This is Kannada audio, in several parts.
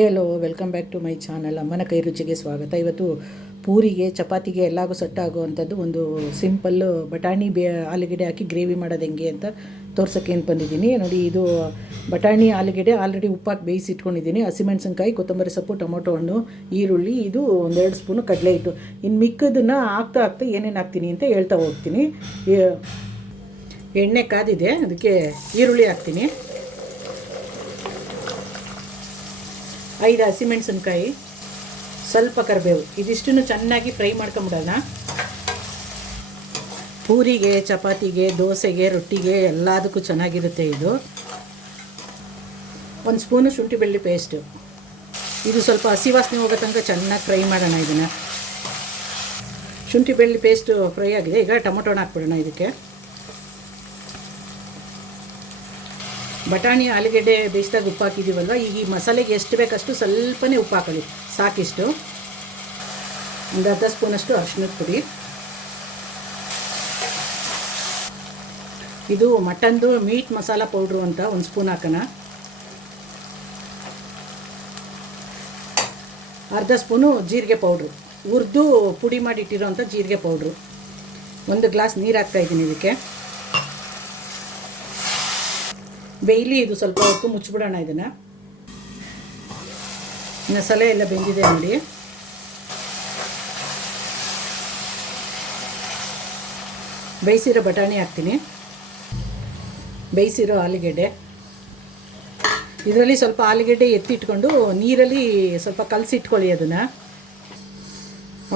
Hello, welcome back to my channel. ಅಮ್ಮನ ಕೈ ರುಚಿಗೆ ಸ್ವಾಗತ. ಇವತ್ತು ಪೂರಿಗೆ, ಚಪಾತಿಗೆ ಎಲ್ಲಾಗೂ ಸೆಟ್ ಆಗುವಂಥದ್ದು ಒಂದು ಸಿಂಪಲ್ ಬಟಾಣಿ ಆಲೂಗೆಡ್ಡೆ ಹಾಕಿ ಗ್ರೇವಿ ಮಾಡೋದು ಹೆಂಗೆ ಅಂತ ತೋರ್ಸೋಕ್ಕೆ ಏನು ಬಂದಿದ್ದೀನಿ ನೋಡಿ. ಇದು ಬಟಾಣಿ ಆಲೂಗೆಡ್ಡೆ ಆಲ್ರೆಡಿ ಉಪ್ಪಾಕಿ ಬೇಯಿಸಿಟ್ಕೊಂಡಿದ್ದೀನಿ. ಹಸಿಮೆಣಸಿನ್ಕಾಯಿ, ಕೊತ್ತಂಬರಿ ಸೊಪ್ಪು, ಟೊಮೊಟೊ ಹಣ್ಣು, ಈರುಳ್ಳಿ, ಇದು 1-2 ಸ್ಪೂನು ಕಡಲೆ ಹಿಟ್ಟು. ಇನ್ನು ಮಿಕ್ಕದನ್ನು ಹಾಕ್ತಾ ಏನೇನು ಹಾಕ್ತೀನಿ ಅಂತ ಹೇಳ್ತಾ ಹೋಗ್ತೀನಿ. ಎಣ್ಣೆ ಕಾದಿದೆ, ಅದಕ್ಕೆ ಈರುಳ್ಳಿ ಹಾಕ್ತೀನಿ. 5 ಹಸಿಮೆಣಸಿನ್ಕಾಯಿ, ಸ್ವಲ್ಪ ಕರಿಬೇವು, ಇದಿಷ್ಟನ್ನು ಚೆನ್ನಾಗಿ ಫ್ರೈ ಮಾಡ್ಕೊಂಬಿಡೋಣ. ಪೂರಿಗೆ, ಚಪಾತಿಗೆ, ದೋಸೆಗೆ, ರೊಟ್ಟಿಗೆ ಎಲ್ಲದಕ್ಕೂ ಚೆನ್ನಾಗಿರುತ್ತೆ ಇದು. 1 ಸ್ಪೂನು ಶುಂಠಿ ಬೆಳ್ಳುಳ್ಳಿ ಪೇಸ್ಟು. ಇದು ಸ್ವಲ್ಪ ಹಸಿ ವಾಸನೆ ಹೋಗೋ ತನಕ ಚೆನ್ನಾಗಿ ಫ್ರೈ ಮಾಡೋಣ ಇದನ್ನು. ಶುಂಠಿ ಬೆಳ್ಳುಳ್ಳಿ ಪೇಸ್ಟು ಫ್ರೈ ಆಗಿದೆ. ಈಗ ಟೊಮೊಟೊನ ಹಾಕ್ಬಿಡೋಣ ಇದಕ್ಕೆ. ಬಟಾಣಿ ಆಲೂಗೆಡ್ಡೆ ಬೇಯಿಸಿದಾಗ ಉಪ್ಪು ಹಾಕಿದ್ದೀವಲ್ವ, ಈಗ ಈ ಮಸಾಲೆಗೆ ಎಷ್ಟು ಬೇಕಷ್ಟು ಸ್ವಲ್ಪನೇ ಉಪ್ಪು ಹಾಕೊಳ್ಳಿ, ಸಾಕಿಷ್ಟು. ಒಂದು ಅರ್ಧ ಸ್ಪೂನಷ್ಟು ಅರಿಶಿಣದ ಪುಡಿ. ಇದು ಮಟನ್ದು ಮೀಟ್ ಮಸಾಲ ಪೌಡ್ರು ಅಂತ 1 ಸ್ಪೂನ್ ಹಾಕೋಣ. ಅರ್ಧ ಸ್ಪೂನು ಜೀರಿಗೆ ಪೌಡ್ರು, ಹುರಿದು ಪುಡಿ ಮಾಡಿಟ್ಟಿರೋ ಅಂಥ ಜೀರಿಗೆ ಪೌಡ್ರು. 1 ಗ್ಲಾಸ್ ನೀರು ಹಾಕ್ತಾಯಿದ್ದೀನಿ ಇದಕ್ಕೆ. ಬೇಯಲಿ, ಇದು ಸ್ವಲ್ಪ ಹೊತ್ತು ಮುಚ್ಚಿಬಿಡೋಣ ಇದನ್ನು. ಮಸಾಲೆ ಎಲ್ಲ ಬೆಂದಿದೆ ನೋಡಿ. ಬೇಯಿಸಿರೋ ಬಟಾಣಿ ಹಾಕ್ತೀನಿ, ಬೇಯಿಸಿರೋ ಆಲೂಗೆಡ್ಡೆ. ಇದರಲ್ಲಿ ಸ್ವಲ್ಪ ಆಲೂಗೆಡ್ಡೆ ಎತ್ತಿಟ್ಕೊಂಡು ನೀರಲ್ಲಿ ಸ್ವಲ್ಪ ಕಲಸಿಟ್ಕೊಳ್ಳಿ ಅದನ್ನು.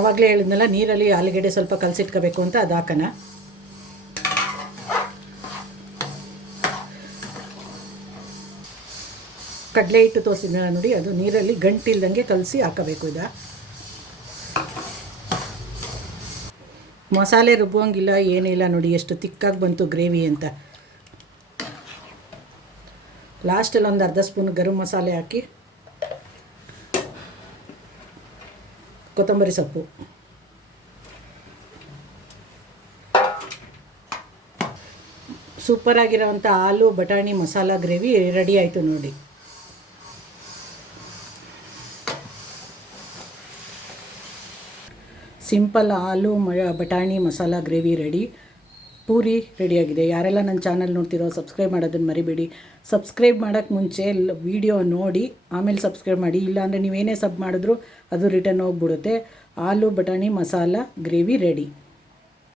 ಆವಾಗಲೇ ಹೇಳಿದ್ನಲ್ಲ, ನೀರಲ್ಲಿ ಆಲೂಗೆಡ್ಡೆ ಸ್ವಲ್ಪ ಕಲಸಿಟ್ಕೋಬೇಕು ಅಂತ, ಅದು ಹಾಕೋಣ. ಕಡಲೆ ಹಿಟ್ಟು ತೋರಿಸಿದ್ನಲ್ಲ ನೋಡಿ, ಅದು ನೀರಲ್ಲಿ ಗಂಟಿಲ್ದಂಗೆ ಕಲಸಿ ಹಾಕಬೇಕು. ಇದು ಮಸಾಲೆ ರುಬ್ಬುವಂಗಿಲ್ಲ, ಏನಿಲ್ಲ ನೋಡಿ, ಎಷ್ಟು ತಿಕ್ಕಾಗಿ ಬಂತು ಗ್ರೇವಿ ಅಂತ. ಲಾಸ್ಟಲ್ಲಿ ಒಂದು ಅರ್ಧ ಸ್ಪೂನ್ ಗರಂ ಮಸಾಲೆ ಹಾಕಿ, ಕೊತ್ತಂಬರಿ ಸೊಪ್ಪು. ಸೂಪರಾಗಿರೋವಂಥ ಆಲೂ ಬಟಾಣಿ ಮಸಾಲ ಗ್ರೇವಿ ರೆಡಿ ಆಯಿತು ನೋಡಿ. ಸಿಂಪಲ್ ಆಲೂ ಬಟಾಣಿ ಮಸಾಲ ಗ್ರೇವಿ ರೆಡಿ. ಪೂರಿ ರೆಡಿಯಾಗಿದೆ. ಯಾರೆಲ್ಲ ನನ್ನ ಚಾನಲ್ ನೋಡ್ತಿರೋ ಸಬ್ಸ್ಕ್ರೈಬ್ ಮಾಡೋದನ್ನು ಮರಿಬೇಡಿ. ಸಬ್ಸ್ಕ್ರೈಬ್ ಮಾಡೋಕ್ಕೆ ಮುಂಚೆ ವಿಡಿಯೋ ನೋಡಿ ಆಮೇಲೆ ಸಬ್ಸ್ಕ್ರೈಬ್ ಮಾಡಿ, ಇಲ್ಲಾಂದರೆ ನೀವೇನೇ ಸಬ್ ಮಾಡಿದ್ರೂ ಅದು ರಿಟರ್ನ್ ಹೋಗ್ಬಿಡುತ್ತೆ. ಆಲೂ ಬಟಾಣಿ ಮಸಾಲ ಗ್ರೇವಿ ರೆಡಿ.